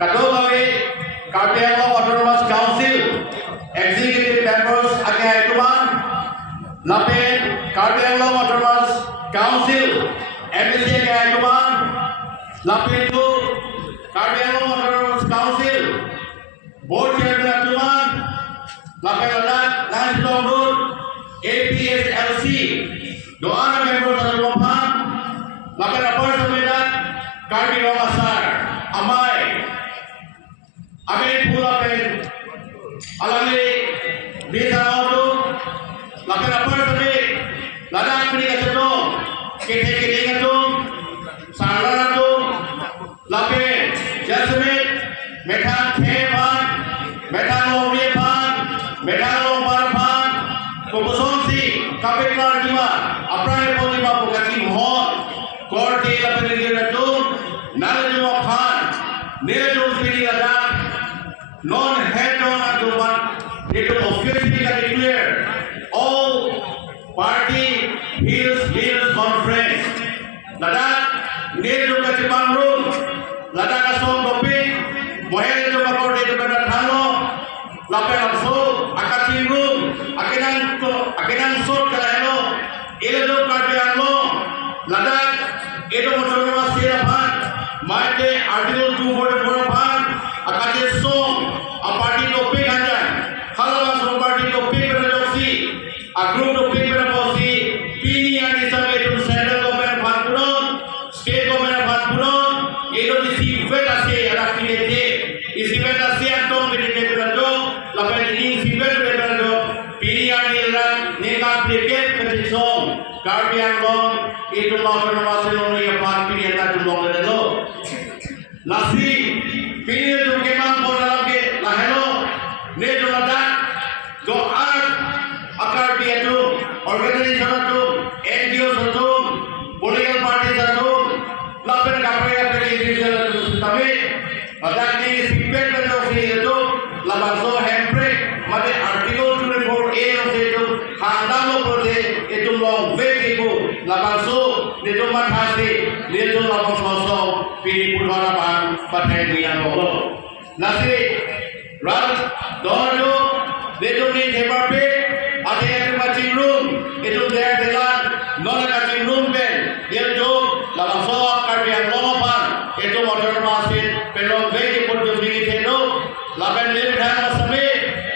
Katogawe Karbi Anglong Autonomous Council Executive Members Ake Aituman Lapen Karbi Anglong Autonomous Council MPC Ake Aituman Lapen tu Karbi Anglong Autonomous Council Board Chairman Aituman Lapen Ladakh National Road APSLC Doana Members Aituman Lapen Upper Sumedat Karbi Romasar Amai Amin pula pen alami bisa auto lakukan apa tadi ladang pilih kacau kete kacau salah tu lakukan jasmine metan kepan metan lomi pan metan lombar pan kukusonsi kapikar jiwa apa yang boleh melakukan mohon korte lakukan itu nalaju pan nilaju pilih ladang non head on at the one it will officially declare all party hills conference Ladakh nedu kachimang room Ladakh asong topik mohel itu kapor itu benar halo lapel abso akati room akenan sot kalahelo iledo Karbi Anglong Ladakh itu motor masih apa mate article 244 apa akati song a party topik aja kalau langsung party topik berdoksi a group topik berdoksi pini yang disampaikan itu central government Bangkuron state government Bangkuron itu isi vetasi ada aktiviti isi vetasi antum berdiri berdo lapan ini isi berdo pini yang dilarang nikah tiket ketisong Karbi Anglong itu lawan masih lori apa pini yang tak jumlah berdo nasi pini itu kemang bola lagi lahelo nedo Ladakh jo art akar dia tu organisasi tu NGO tu political party tu lapen kapaya individual tu tapi Ladakh ni sipet berdoksi itu labanso handbrake mate article 24A itu handalo prote itu long way itu labanso nedo mathasi nedo labanso pini purwara bang pakai dia logo nasi rat dono nedo ni debape ada yang macam room itu dia jalan non macam room ben dia tu labanso Karbi Anglong pan itu motor masih pelong way pun diberi itu laban lip dah masame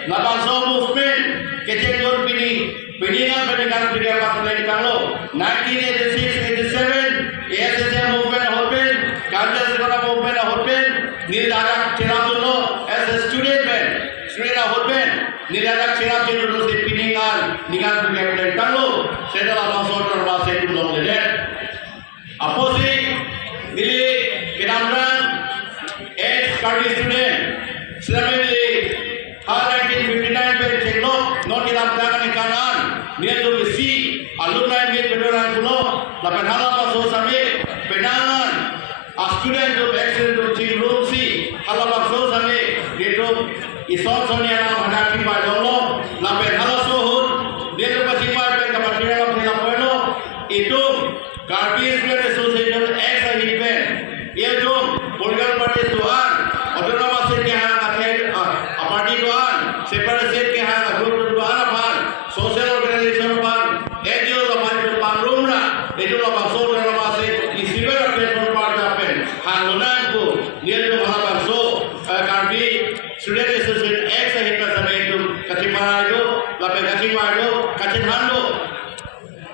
labanso movement kecil jor pini kan pendengar video pakai kalau 1986 87 ASSM movement hotel Karja Sekona movement hotel Niladak Cerap dulu as a student man student hotel Niladak Cerap dulu si piningan ningan video kalau saya dalam masuk terbaca itu belum lihat apa sih nilai kenamran ex Karbi student selama ini hal 1959 berceklo non dilakukan kanan dia tu besi alumni meet bedoran kuno lapan hala masuk sampai penangan student tu excellent tu cing rumsi hala masuk sampai dia tu isot sonia nama hadapi balolo lapan hala sohut dia tu pasti pada kapasitas kita punya itu Karbi Student Association ex event ia tu political party tuan autonomous ke hang party tuan separate ke hang group tuan apa social organization pan NGO pan pan rumra itu lo masuk dalam masa isi platform part happen hangunan ku dia tu masuk Karbi Student Association ex event sampai itu kacimara itu lapan kacimando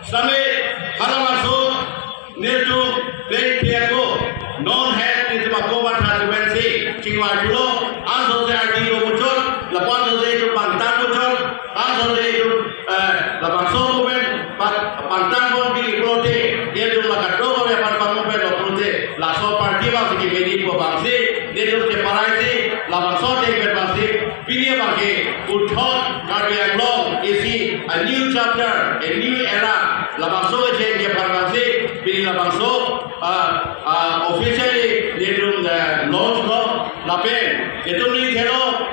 sampai hala masuk dia tu very clear ko non head itu makoban hasuensi cingwa dulu ansor ada di muncul lapan itu pantan muncul ansor itu lapan sokumen pantan pun di prote dia tu lakukan dua orang pantan pun prote laso parti bangsi di media bangsi dia tu separasi lapan sote bangsi pilih bangsi uthon Karbi Anglong isi a new chapter a new era lapan so je dia bangsi pilih lapan so officially dia tu launch lo lapen itu ni hello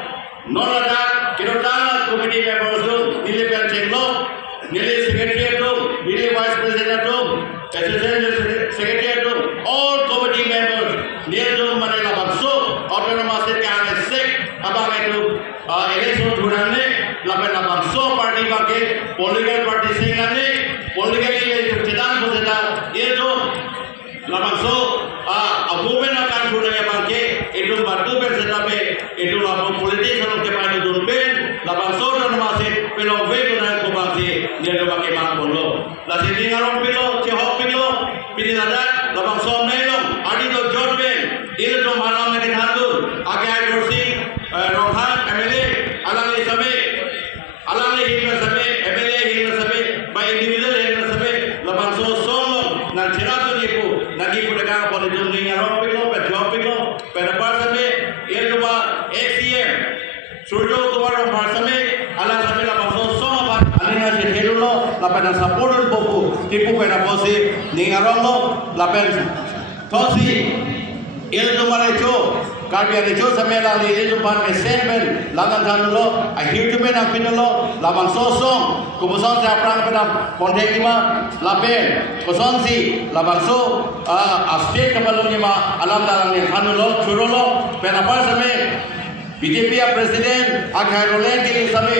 non Ladakh kita tahu committee members tu nilai pencenglo nilai secretary tu nilai vice president tu assistant secretary tu all committee members dia tu mana lapan so Suryo Kumar Marsame, alam sa mga pasoso, alina si Helulo, lapen ang sapurul popo, tipu pera posi, ningarolo, lapen tosi, ildo marecho, karbiya recho sa mela ildo pan mesenben, lagan tanulo, ay hirtumen ang pinulo, laban sosong, kumuson sa aprang pera pondekima, lapen, kusonsi, laban so, astik kabalong nima, alam dalang ni tanulo, churulo, pera parsame, BJP Presiden, Akhirulen ke sabe